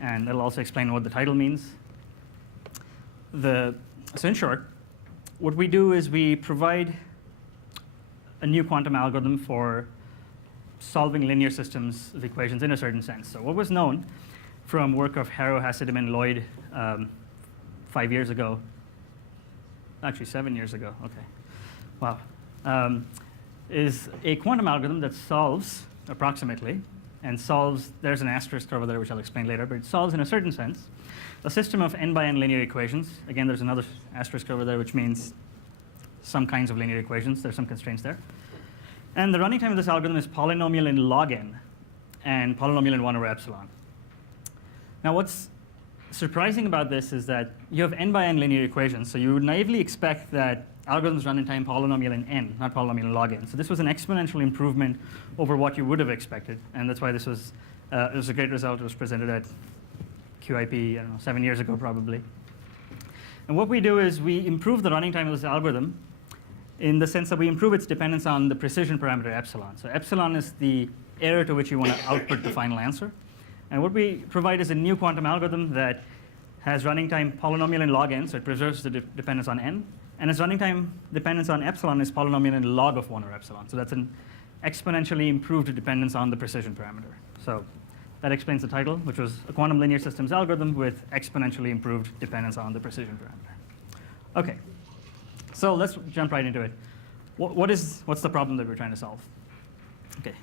and it'll also explain what the title means. So in short, what we do is we provide a new quantum algorithm for solving linear systems of equations in a certain sense. So what was known from work of Harrow, Hassidim, and Lloyd 5 years ago, actually 7 years ago, okay, wow, is a quantum algorithm that solves approximately, and solves, there's an asterisk over there which I'll explain later, but it solves in a certain sense a system of n by n linear equations. Again, there's another asterisk over there which means some kinds of linear equations. There's some constraints there. And the running time of this algorithm is polynomial in log n and polynomial in 1 over epsilon. Now what's surprising about this is that you have n by n linear equations, so you would naively expect that algorithms run in time polynomial in n, not polynomial in log n. So this was an exponential improvement over what you would have expected, and that's why this was, it was a great result. It was presented at QIP, I don't know, 7 years ago probably. And what we do is we improve the running time of this algorithm in the sense that we improve its dependence on the precision parameter epsilon. So epsilon is the error to which you want to output the final answer. And what we provide is a new quantum algorithm that has running time polynomial in log n, so it preserves the dependence on n. And its running time dependence on epsilon is polynomial in log of 1 over epsilon. So that's an exponentially improved dependence on the precision parameter. So that explains the title, which was a quantum linear systems algorithm with exponentially improved dependence on the precision parameter. Okay, so let's jump right into it. What's the problem that we're trying to solve? Okay,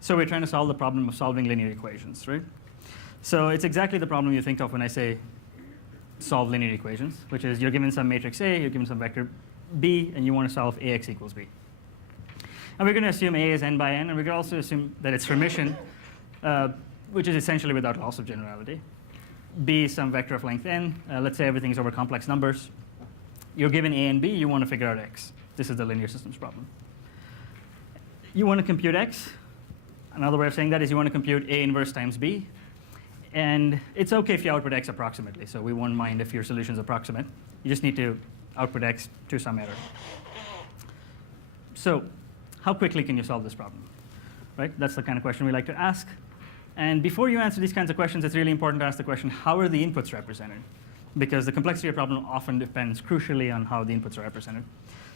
so we're trying to solve the problem of solving linear equations, right? So it's exactly the problem you think of when I say solve linear equations, which is you're given some matrix A, you're given some vector B, and you want to solve AX equals B. And we're going to assume A is n by n, and we're going to also assume that it's Hermitian, which is essentially without loss of generality. B is some vector of length n. Let's say everything is over complex numbers. You're given A and B, you want to figure out X. This is the linear systems problem. You want to compute X. Another way of saying that is you want to compute A inverse times B. And it's OK if you output X approximately. So we won't mind if your solution is approximate. You just need to output X to some error. So how quickly can you solve this problem? Right? That's the kind of question we like to ask. And before you answer these kinds of questions, it's really important to ask the question, how are the inputs represented? Because the complexity of the problem often depends crucially on how the inputs are represented.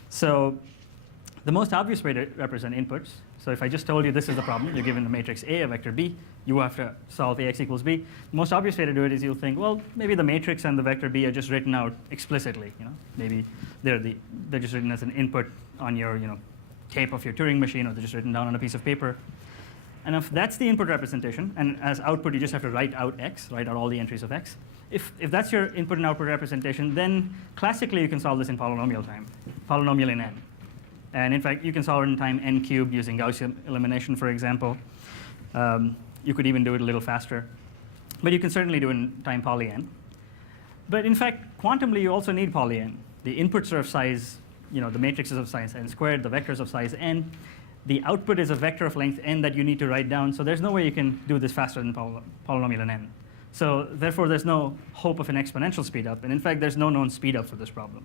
So the most obvious way to represent inputs, so if I just told you this is the problem, you're given the matrix A, a vector B, you have to solve AX equals B. The most obvious way to do it is you'll think, well, maybe the matrix and the vector B are just written out explicitly. You know, maybe they're just written as an input on your tape of your Turing machine, or they're just written down on a piece of paper. And if that's the input representation, and as output you just have to write out X, write out all the entries of X. If that's your input and output representation, then classically you can solve this in polynomial time, polynomial in n. And in fact, you can solve it in time n cubed using Gaussian elimination, for example. You could even do it a little faster. But you can certainly do it in time poly n. But in fact, quantumly, you also need poly n. The inputs are of size, the matrix is of size n squared, the vectors of size n. The output is a vector of length n that you need to write down. So there's no way you can do this faster than polynomial in n. So therefore, there's no hope of an exponential speedup. And in fact, there's no known speedup for this problem.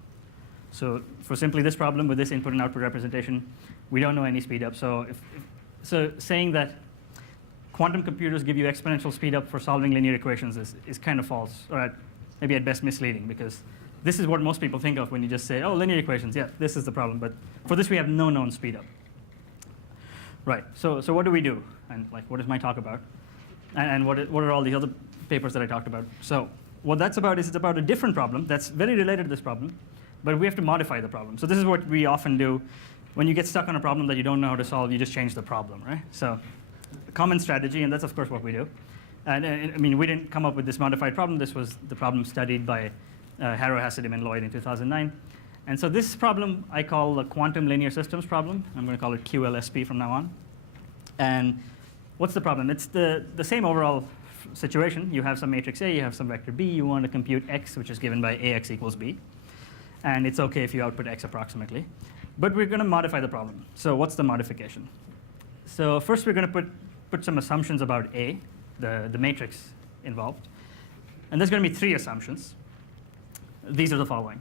So for simply this problem with this input and output representation, we don't know any speedup. So saying that quantum computers give you exponential speedup for solving linear equations is kind of false, or maybe at best misleading, because this is what most people think of when you just say, oh, linear equations, yeah, this is the problem. But for this, we have no known speedup. Right, so what do we do? And what is my talk about? And what are all the other papers that I talked about? So what that's about is it's about a different problem that's very related to this problem, but we have to modify the problem. So this is what we often do. When you get stuck on a problem that you don't know how to solve, you just change the problem, right? So a common strategy, and that's of course what we do. And I mean, we didn't come up with this modified problem. This was the problem studied by Harrow, Hassidim, and Lloyd in 2009. And so this problem I call the quantum linear systems problem. I'm going to call it QLSP from now on. And what's the problem? It's the same overall situation. You have some matrix A, you have some vector B. You want to compute X, which is given by AX equals B. And it's OK if you output X approximately. But we're going to modify the problem. So what's the modification? So first, we're going to put some assumptions about A, the matrix involved. And there's going to be 3 assumptions. These are the following.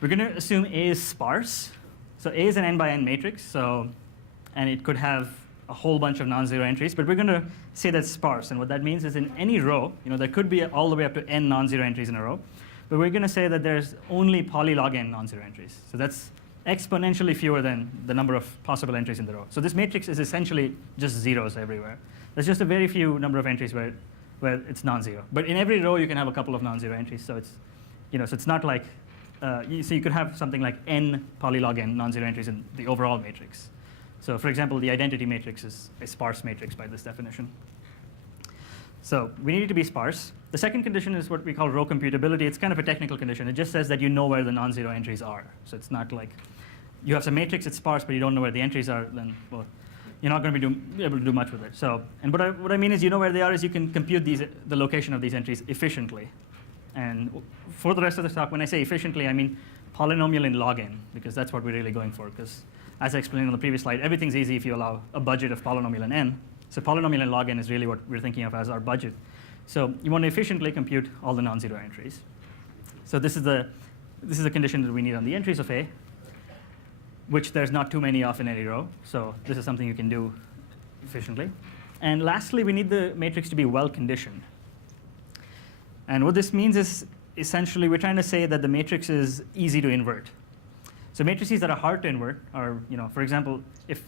We're going to assume A is sparse. So A is an n by n matrix. And it could have a whole bunch of non-zero entries, but we're going to say that's sparse. And what that means is in any row, there could be all the way up to n non-zero entries in a row, but we're going to say that there's only polylog n non-zero entries. So that's exponentially fewer than the number of possible entries in the row. So this matrix is essentially just zeros everywhere. There's just a very few number of entries where it's non-zero. But in every row, you can have a couple of non-zero entries. So it's, so it's not like, so you could have something like n polylog n non-zero entries in the overall matrix. So for example, the identity matrix is a sparse matrix by this definition. So we need it to be sparse. The second condition is what we call row computability. It's kind of a technical condition. It just says that you know where the non-zero entries are. So it's not like you have some matrix, it's sparse, but you don't know where the entries are, then, well, you're not going to be able to do much with it. So, and what I mean is you know where they are is you can compute the location of these entries efficiently. And for the rest of the talk, when I say efficiently, I mean polynomial in log n, because that's what we're really going for. Because as I explained on the previous slide, everything's easy if you allow a budget of polynomial in n. So polynomial in log n is really what we're thinking of as our budget. So you want to efficiently compute all the non-zero entries. So this is the condition that we need on the entries of A, which there's not too many of in any row. So this is something you can do efficiently. And lastly, we need the matrix to be well conditioned. And what this means is essentially we're trying to say that the matrix is easy to invert. So matrices that are hard to invert are, for example, if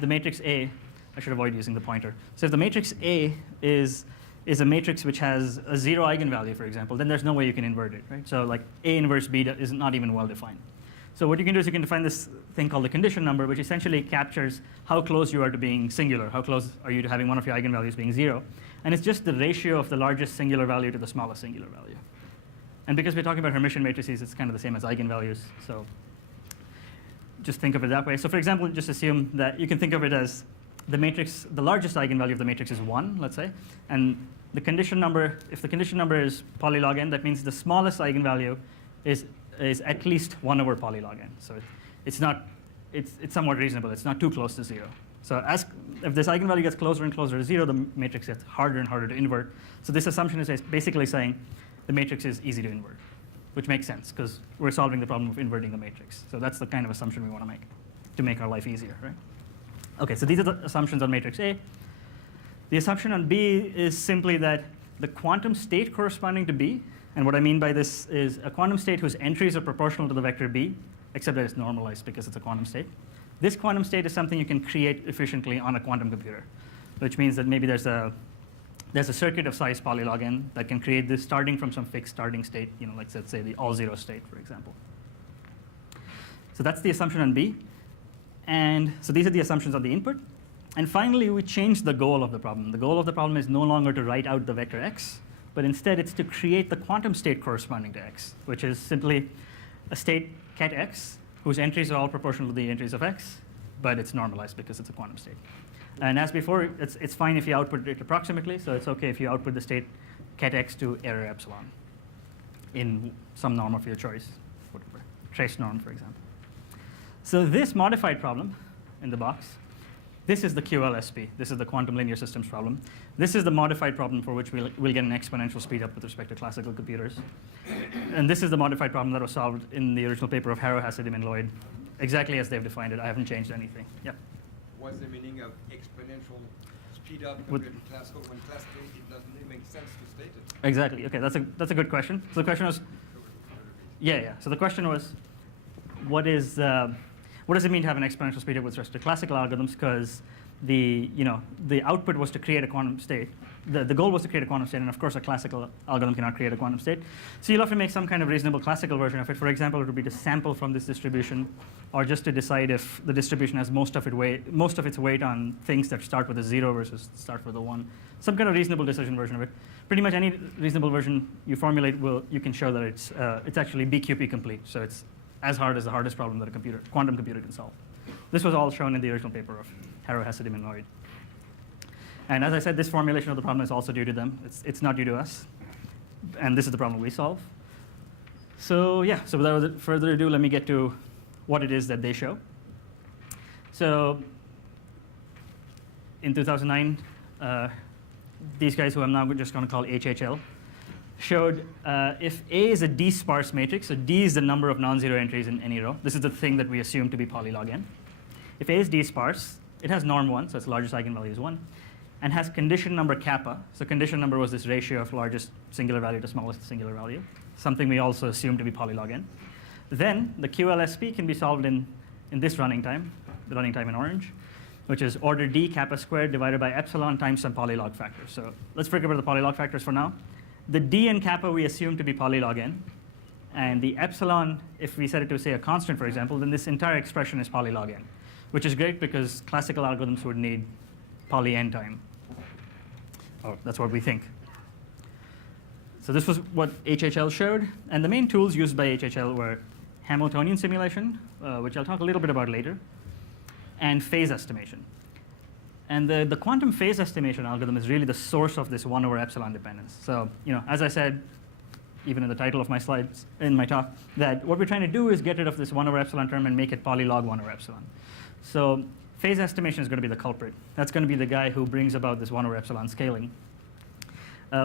the matrix A, I should avoid using the pointer. So if the matrix A is a matrix which has a zero eigenvalue, for example, then there's no way you can invert it, right? So like A inverse B is not even well defined. So what you can do is you can define this thing called the condition number, which essentially captures how close you are to being singular, how close are you to having one of your eigenvalues being 0. And it's just the ratio of the largest singular value to the smallest singular value. And because we're talking about Hermitian matrices, it's kind of the same as eigenvalues. So just think of it that way. So for example, just assume that you can think of it as the matrix, the largest eigenvalue of the matrix is 1, let's say. And the condition number, if the condition number is polylog n, that means the smallest eigenvalue is at least 1 over polylog n. So it's somewhat reasonable. It's not too close to 0. So if this eigenvalue gets closer and closer to 0, the matrix gets harder and harder to invert. So this assumption is basically saying the matrix is easy to invert, which makes sense because we're solving the problem of inverting the matrix. So that's the kind of assumption we want to make our life easier, right? OK, so these are the assumptions on matrix A. The assumption on B is simply that the quantum state corresponding to B, and what I mean by this is a quantum state whose entries are proportional to the vector B, except that it's normalized because it's a quantum state. This quantum state is something you can create efficiently on a quantum computer, which means that maybe there's a circuit of size polylog n that can create this starting from some fixed starting state, like let's say the all zero state, for example. So that's the assumption on B. And so these are the assumptions on the input. And finally, we changed the goal of the problem. The goal of the problem is no longer to write out the vector x, but instead it's to create the quantum state corresponding to x, which is simply a state ket x, whose entries are all proportional to the entries of x, but it's normalized because it's a quantum state. And as before, it's fine if you output it approximately, so it's OK if you output the state ket x to error epsilon in some norm of your choice, whatever, trace norm, for example. So this modified problem in the box, this is the QLSP. This is the quantum linear systems problem. This is the modified problem for which we'll get an exponential speed up with respect to classical computers. And this is the modified problem that was solved in the original paper of Harrow, Hassidim, and Lloyd, exactly as they've defined it. I haven't changed anything. Yep. What's the meaning of exponential speed up compared to classical? When classical, it doesn't really make sense to state it. Exactly. OK, that's a good question. So the question was, yeah. So the question was, what does it mean to have an exponential speed up with respect to classical algorithms? Because the output was to create a quantum state. The goal was to create a quantum state, and of course a classical algorithm cannot create a quantum state. So you'll have to make some kind of reasonable classical version of it. For example, it would be to sample from this distribution, or just to decide if the distribution has most of its weight on things that start with a 0 versus start with a 1. Some kind of reasonable decision version of it. Pretty much any reasonable version you formulate you can show that it's actually BQP complete. So it's as hard as the hardest problem that a quantum computer can solve. This was all shown in the original paper of Harrow, Hassidim, and Lloyd. And as I said, this formulation of the problem is also due to them. It's not due to us. And this is the problem we solve. So yeah, so without further ado, let me get to what it is that they show. So in 2009, these guys, who I'm now just going to call HHL, showed if A is a D-sparse matrix, so D is the number of non-zero entries in any row. This is the thing that we assume to be polylog n. If A is D-sparse, it has norm 1, so its largest eigenvalue is 1, and has condition number kappa. So condition number was this ratio of largest singular value to smallest singular value, something we also assume to be polylog n. Then the QLSP can be solved in this running time, the running time in orange, which is order d kappa squared divided by epsilon times some polylog factors. So let's forget about the polylog factors for now. The d and kappa we assume to be polylog n. And the epsilon, if we set it to, say, a constant, for example, then this entire expression is polylog n, which is great because classical algorithms would need poly n time. Oh, that's what we think. So this was what HHL showed. And the main tools used by HHL were Hamiltonian simulation, which I'll talk a little bit about later, and phase estimation. And the quantum phase estimation algorithm is really the source of this 1 over epsilon dependence. So, as I said, even in the title of my slides, in my talk, that what we're trying to do is get rid of this 1 over epsilon term and make it polylog 1 over epsilon. So phase estimation is going to be the culprit. That's going to be the guy who brings about this 1 over epsilon scaling.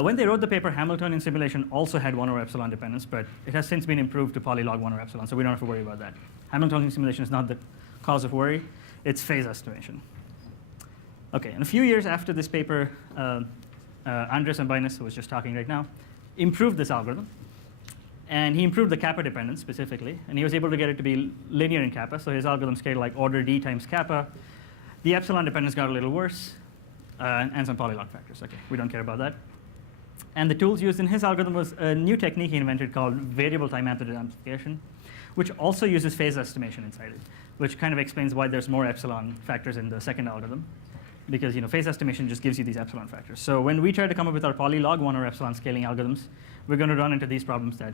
When they wrote the paper, Hamiltonian simulation also had 1 over epsilon dependence, but it has since been improved to polylog 1 over epsilon, so we don't have to worry about that. Hamiltonian simulation is not the cause of worry. It's phase estimation. OK, and a few years after this paper, Andres Ambainis, who was just talking right now, improved this algorithm. And he improved the kappa dependence specifically. And he was able to get it to be linear in kappa. So his algorithm scaled like order d times kappa. The epsilon dependence got a little worse, and some polylog factors. OK, we don't care about that. And the tools used in his algorithm was a new technique he invented called variable time amplitude amplification, which also uses phase estimation inside it, which kind of explains why there's more epsilon factors in the second algorithm. Because phase estimation just gives you these epsilon factors. So when we try to come up with our polylog 1 over epsilon scaling algorithms, we're going to run into these problems that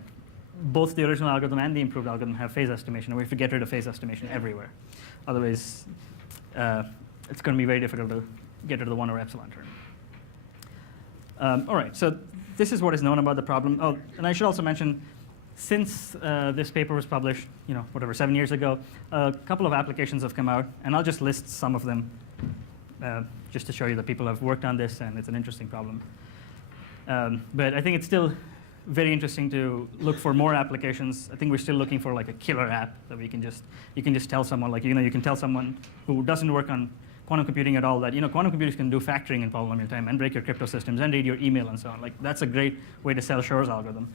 both the original algorithm and the improved algorithm have phase estimation, and we have to get rid of phase estimation everywhere. Otherwise, it's going to be very difficult to get rid of the 1 over epsilon term. All right, so this is what is known about the problem. Oh, and I should also mention, since this paper was published, 7 years ago, a couple of applications have come out, and I'll just list some of them. Just to show you that people have worked on this, and it's an interesting problem. But I think it's still very interesting to look for more applications. I think we're still looking for like a killer app that you can just tell someone, like you can tell someone who doesn't work on quantum computing at all that quantum computers can do factoring in polynomial time and break your crypto systems and read your email and so on. Like that's a great way to sell Shor's algorithm.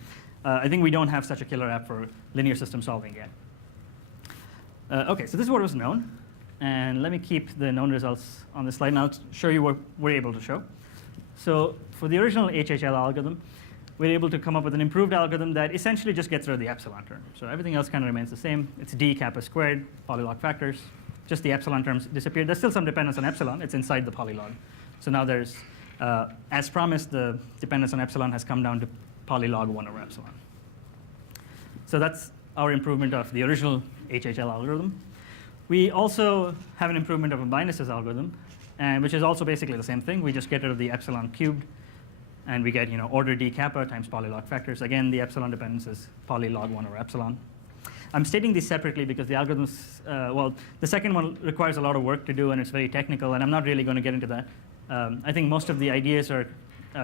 I think we don't have such a killer app for linear system solving yet. OK, so this is what was known. And let me keep the known results on the slide, and I'll show you what we're able to show. So for the original HHL algorithm, we're able to come up with an improved algorithm that essentially just gets rid of the epsilon term. So everything else kind of remains the same. It's d kappa squared, polylog factors. Just the epsilon terms disappeared. There's still some dependence on epsilon. It's inside the polylog. So now there's, as promised, the dependence on epsilon has come down to polylog 1 over epsilon. So that's our improvement of the original HHL algorithm. We also have an improvement of Ambainis' algorithm, which is also basically the same thing. We just get rid of the epsilon cubed, and we get order d kappa times polylog factors. Again, the epsilon dependence is polylog 1 over epsilon. I'm stating these separately because the algorithms, well, the second one requires a lot of work to do, and it's very technical, and I'm not really going to get into that. I think most of the ideas are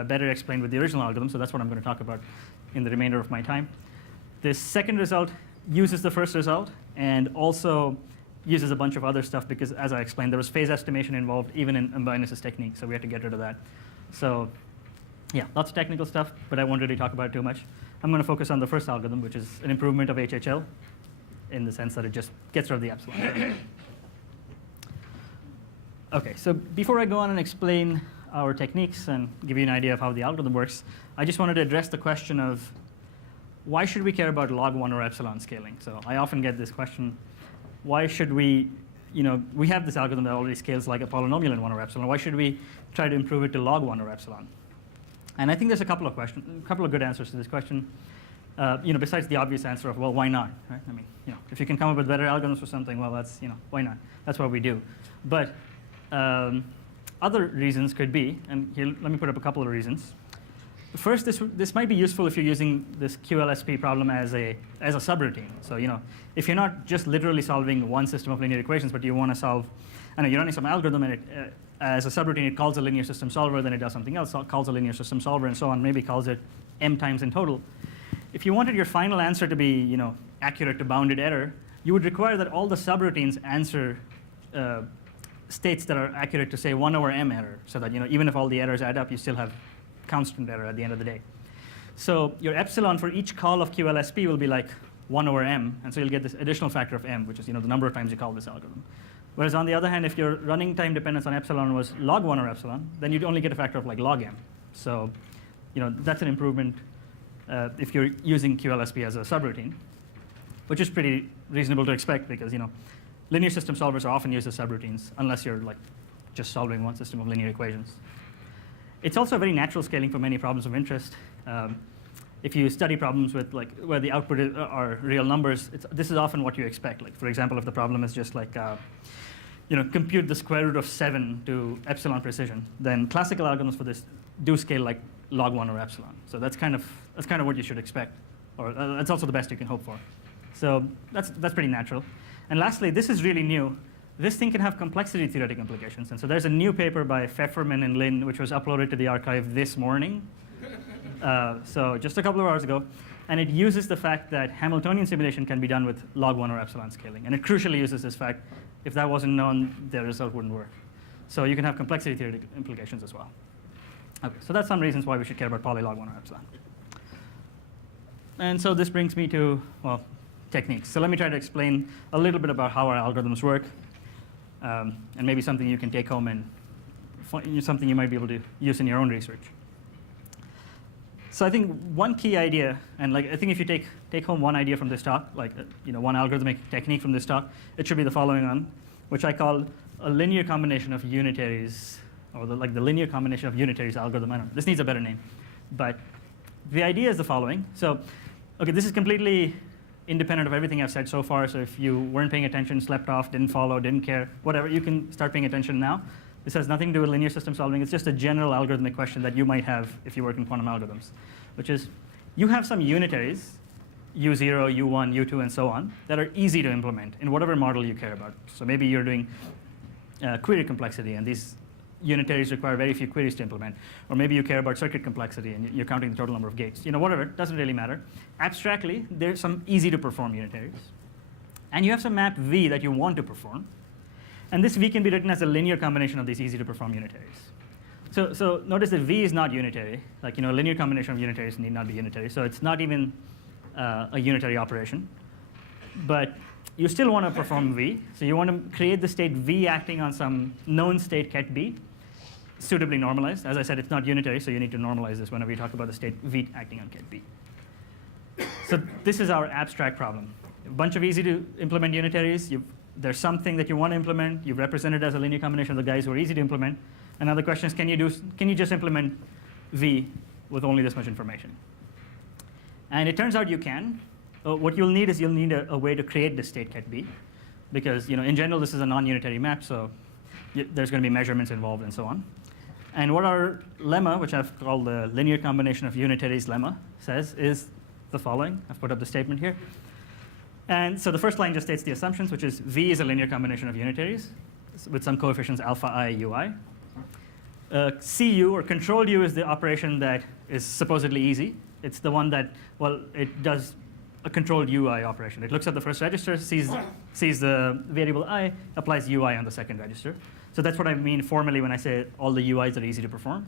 better explained with the original algorithm, so that's what I'm going to talk about in the remainder of my time. This second result uses the first result, and also uses a bunch of other stuff because, as I explained, there was phase estimation involved even in Ambainis' technique, so we had to get rid of that. So yeah, lots of technical stuff, but I won't really talk about it too much. I'm going to focus on the first algorithm, which is an improvement of HHL in the sense that it just gets rid of the epsilon. OK, so before I go on and explain our techniques and give you an idea of how the algorithm works, I just wanted to address the question of why should we care about log 1 or epsilon scaling? So I often get this question. Why should we, we have this algorithm that already scales like a polynomial in 1 over epsilon. Why should we try to improve it to log 1 over epsilon? And I think there's a couple of good answers to this question. Besides the obvious answer of, well, why not? Right? I mean, if you can come up with better algorithms for something, well, that's, why not? That's what we do. But other reasons could be, and here, let me put up a couple of reasons. First, this might be useful if you're using this QLSP problem as a subroutine. So if you're not just literally solving one system of linear equations, but you want to solve, you're running some algorithm, and it, as a subroutine, it calls a linear system solver, then it does something else, calls a linear system solver, and so on, maybe calls it m times in total. If you wanted your final answer to be accurate to bounded error, you would require that all the subroutines answer states that are accurate to say 1 over m error, so that even if all the errors add up, you still have constant error at the end of the day. So your epsilon for each call of QLSP will be like 1 over m, and so you'll get this additional factor of m, which is the number of times you call this algorithm. Whereas on the other hand, if your running time dependence on epsilon was log 1 over epsilon, then you'd only get a factor of like log m. So that's an improvement if you're using QLSP as a subroutine, which is pretty reasonable to expect because linear system solvers are often used as subroutines unless you're like just solving one system of linear equations. It's also a very natural scaling for many problems of interest. If you study problems with where the output are real numbers, this is often what you expect. Like for example, if the problem is just like compute the square root of 7 to epsilon precision, then classical algorithms for this do scale like log 1 or epsilon. So that's kind of what you should expect, or that's also the best you can hope for. So that's pretty natural. And lastly, this is really new. This thing can have complexity theoretic implications. And so there's a new paper by Pfefferman and Lin, which was uploaded to the archive this morning. So just a couple of hours ago. And it uses the fact that Hamiltonian simulation can be done with log 1 or epsilon scaling. And it crucially uses this fact. If that wasn't known, the result wouldn't work. So you can have complexity theoretic implications as well. Okay, so that's some reasons why we should care about poly log 1 or epsilon. And so this brings me to, well, techniques. So let me try to explain a little bit about how our algorithms work, and maybe something you can take home and something you might be able to use in your own research. So I think one key idea, and I think if you take home one idea from this talk, one algorithmic technique from this talk, it should be the following one, which I call a linear combination of unitaries, or the linear combination of unitaries algorithm. I don't know, this needs a better name, but the idea is the following. So, okay, this is completely independent of everything I've said so far. So if you weren't paying attention, slept off, didn't follow, didn't care, whatever, you can start paying attention now. This has nothing to do with linear system solving. It's just a general algorithmic question that you might have if you work in quantum algorithms, which is you have some unitaries, U0, U1, U2, and so on, that are easy to implement in whatever model you care about. So maybe you're doing query complexity, and these unitaries require very few queries to implement. Or maybe you care about circuit complexity, and you're counting the total number of gates. Whatever, doesn't really matter. Abstractly, there's some easy to perform unitaries. And you have some map V that you want to perform. And this V can be written as a linear combination of these easy to perform unitaries. So notice that V is not unitary. A linear combination of unitaries need not be unitary. So it's not even a unitary operation. But you still want to perform V. So you want to create the state V acting on some known state ket B, suitably normalized. As I said, it's not unitary, so you need to normalize this whenever you talk about the state V acting on ket B. So this is our abstract problem. A bunch of easy to implement unitaries. There's something that you want to implement. You've represented as a linear combination of the guys who are easy to implement. And now the question is, can you just implement V with only this much information? And it turns out you can. What you'll need is a way to create this state ket B, because in general this is a non-unitary map, so there's going to be measurements involved and so on. And what our lemma, which I've called the linear combination of unitaries lemma, says is the following. I've put up the statement here. And so the first line just states the assumptions, which is V is a linear combination of unitaries with some coefficients alpha I, ui. CU, or control U, is the operation that is supposedly easy. It's the one that, well, it does a controlled UI operation. It looks at the first register, sees the variable I, applies UI on the second register. So that's what I mean formally when I say all the UIs are easy to perform.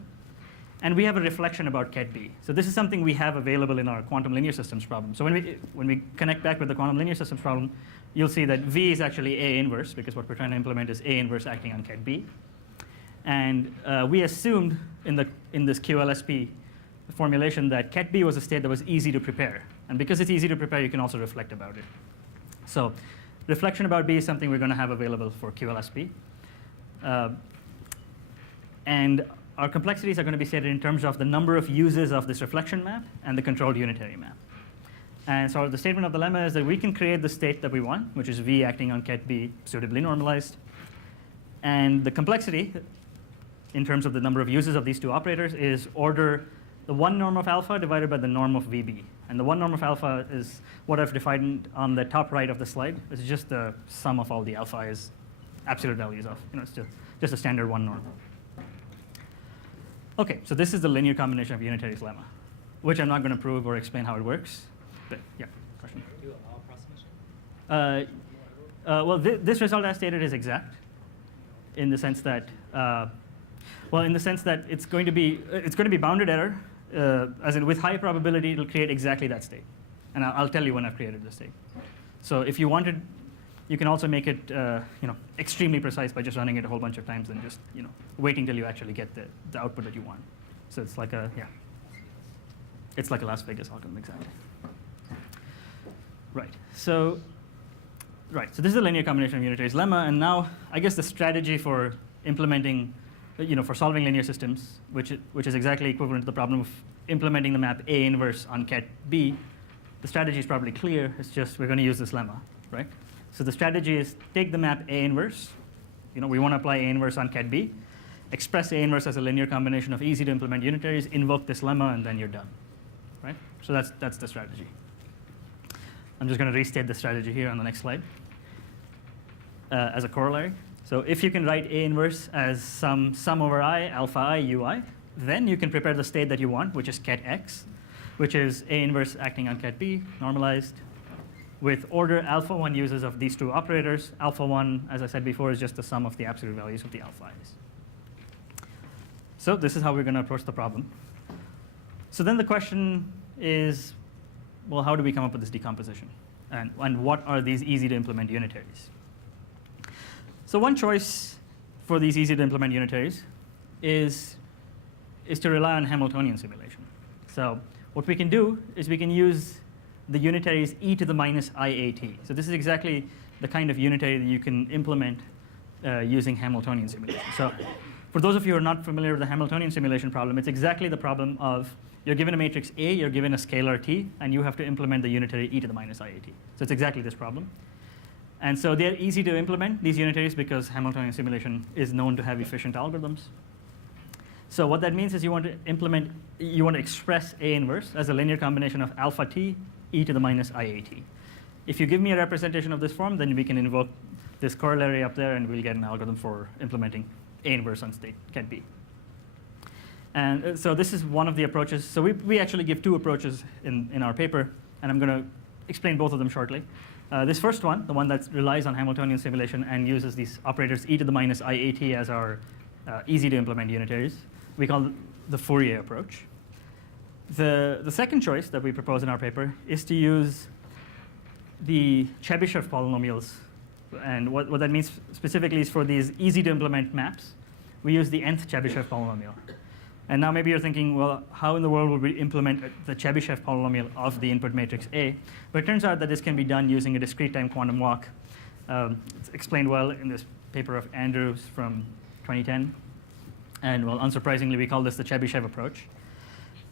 And we have a reflection about ket B. So this is something we have available in our quantum linear systems problem. So when we connect back with the quantum linear systems problem, you'll see that V is actually A inverse, because what we're trying to implement is A inverse acting on ket B. And we assumed in this QLSP formulation that ket B was a state that was easy to prepare. And because it's easy to prepare, you can also reflect about it. So reflection about B is something we're going to have available for QLSP. And our complexities are going to be stated in terms of the number of uses of this reflection map and the controlled unitary map. And so the statement of the lemma is that we can create the state that we want, which is V acting on ket B suitably normalized. And the complexity, in terms of the number of uses of these two operators, is order the one norm of alpha divided by the norm of VB. And the one norm of alpha is what I've defined on the top right of the slide. It's just the sum of all the alpha is absolute values of. It's just a standard one norm. OK, so this is the linear combination of unitaries lemma, which I'm not going to prove or explain how it works. But yeah, question? Do you allow approximation? Well, this result as stated is exact. in the sense that, well, in the sense that it's going to be bounded error, as in with high probability it'll create exactly that state, and I'll tell you when I've created the state. So if you wanted, you can also make it extremely precise by just running it a whole bunch of times and just waiting till you actually get the output that you want. So it's like a it's like a Las Vegas algorithm exactly. Right. So this is a linear combination of unitaries lemma, and now I guess the strategy for implementing, for solving linear systems, which is exactly equivalent to the problem of implementing the map A inverse on ket B. The strategy is probably clear. It's just we're going to use this lemma, right? So the strategy is take the map A inverse. We want to apply A inverse on ket B. Express A inverse as a linear combination of easy to implement unitaries. Invoke this lemma, and then you're done, right? So that's the strategy. I'm just going to restate the strategy here on the next slide as a corollary. So if you can write A inverse as sum over I, alpha I, ui, then you can prepare the state that you want, which is ket x, which is A inverse acting on ket B, normalized, with order alpha 1 uses of these two operators. Alpha 1, as I said before, is just the sum of the absolute values of the alpha i's. So this is how we're going to approach the problem. So then the question is, well, how do we come up with this decomposition? And what are these easy to implement unitaries? So one choice for these easy to implement unitaries is to rely on Hamiltonian simulation. So what we can do is we can use the unitaries e to the minus iat. So this is exactly the kind of unitary that you can implement using Hamiltonian simulation. So for those of you who are not familiar with the Hamiltonian simulation problem, it's exactly the problem of you're given a matrix A, you're given a scalar t, and you have to implement the unitary e to the minus iat. So it's exactly this problem. And so they're easy to implement, these unitaries, because Hamiltonian simulation is known to have efficient algorithms. So what that means is you want to express A inverse as a linear combination of alpha t e to the minus iat. If you give me a representation of this form, then we can invoke this corollary up there, and we'll get an algorithm for implementing A inverse on state ket B. And so this is one of the approaches. So we actually give two approaches in our paper, and I'm going to explain both of them shortly. This first one, the one that relies on Hamiltonian simulation and uses these operators e to the minus iat as our easy to implement unitaries, we call the Fourier approach. The second choice that we propose in our paper is to use the Chebyshev polynomials. And what that means specifically is for these easy to implement maps, we use the nth Chebyshev polynomial. And now maybe you're thinking, well, how in the world would we implement the Chebyshev polynomial of the input matrix A? But it turns out that this can be done using a discrete time quantum walk. It's explained well in this paper of Andrews from 2010. And well, unsurprisingly, we call this the Chebyshev approach.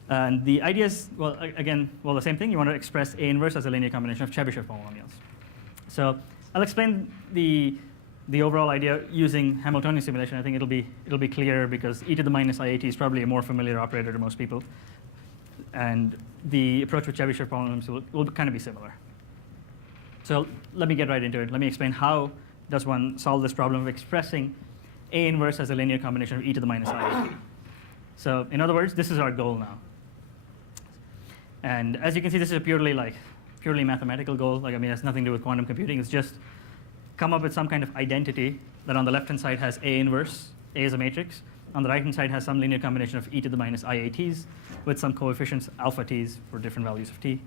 And the idea is, well, again, the same thing. You want to express A inverse as a linear combination of Chebyshev polynomials. So I'll explain the overall idea using Hamiltonian simulation. I think it'll be clear because e to the minus iat is probably a more familiar operator to most people. And the approach with Chebyshev polynomials will kind of be similar. So let me get right into it. Let me explain how does one solve this problem of expressing A inverse as a linear combination of e to the minus iat. So in other words, this is our goal now. And as you can see, this is a purely mathematical goal. It has nothing to do with quantum computing. It's just come up with some kind of identity that on the left-hand side has A inverse, A is a matrix. On the right-hand side has some linear combination of e to the minus iats with some coefficients alpha t's for different values of t.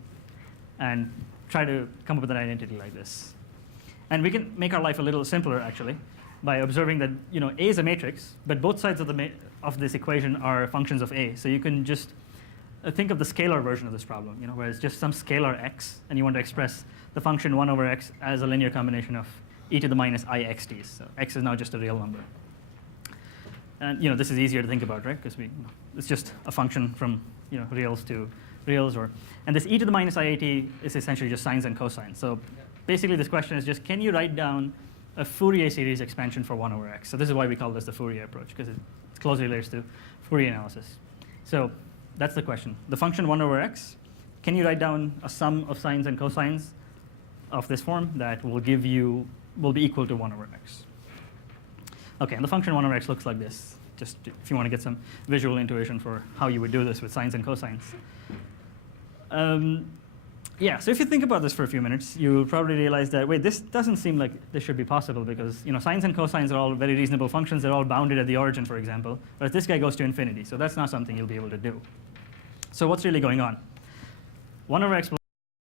And try to come up with an identity like this. And we can make our life a little simpler, actually, by observing that A is a matrix, but both sides of this equation are functions of A. So you can just think of the scalar version of this problem, where it's just some scalar x, and you want to express the function 1 over x as a linear combination of e to the minus ixt's. So x is now just a real number. And this is easier to think about, right? Because it's just a function from reals to reals, and this e to the minus iat is essentially just sines and cosines. So basically, this question is just, can you write down a Fourier series expansion for 1 over x? So this is why we call this the Fourier approach, because it closely relates to Fourier analysis. So that's the question. The function 1 over x, can you write down a sum of sines and cosines of this form that will be equal to 1 over x? Okay, and the function 1 over x looks like this, just if you want to get some visual intuition for how you would do this with sines and cosines. yeah, so if you think about this for a few minutes, you'll probably realize that, wait, this doesn't seem like this should be possible because sines and cosines are all very reasonable functions. They're all bounded at the origin, for example. But this guy goes to infinity, so that's not something you'll be able to do. So what's really going on? 1 over x